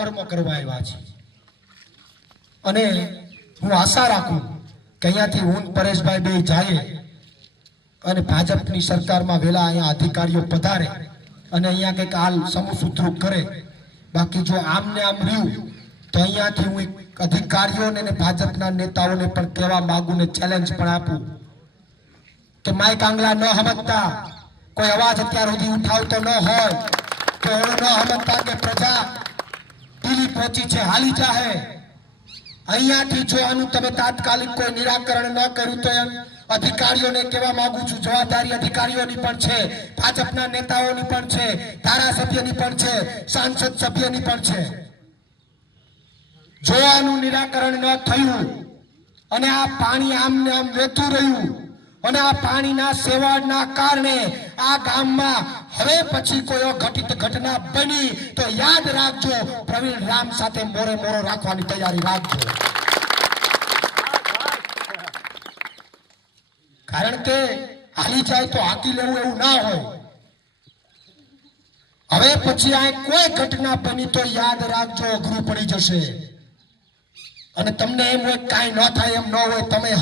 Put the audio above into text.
કર્મ કરવા આવ્યા છે. અને હું આશા રાખું કે અહીંયાથી હું પરેશભાઈ બે જાય અને ભાજપની સરકારમાં વેલા અહીંયા અધિકારીઓ પધારે અને અહીંયા કંઈક હાલ સમૂહ સુધરું કરે. બાકી જો આમને આમ રહ્યું, તો અહીંયાથી હું અધિકારીઓને અને ભાજપના નેતાઓને પણ કહેવા માંગુ ને ચેલેન્જ પણ આપું કે માઇક આંગલા ન સમજતા કોઈ અવાજ અત્યાર સુધી ઉઠાવતો ન હોય, તો એવું ન સમજતા કે પ્રજા પહોંચી છે, હાલી જાહે અહીંયાથી જો આનું તમે તાત્કાલિક કોઈ નિરાકરણ ન કર્યું તો એમ અધિકારીઓને કહેવા માંગુ છું, જવાબદારી અધિકારીઓની પણ છે, ભાજપના નેતાઓની પણ છે, ધારાસભ્યની પણ છે, સાંસદ સભ્યની પણ છે. જો આનું નિરાકરણ ન થયું અને આ પાણી આમ ને આમ વહેતું રહ્યું કારણ કે હાલી જાય તો હાકી લેવું એવું ના હોય. હવે પછી આ કોઈ ઘટના બની તો યાદ રાખજો, અઘરું પડી જશે. અને તમને એમ હોય કાંઈ ન થાય એમ ન હોય, તમે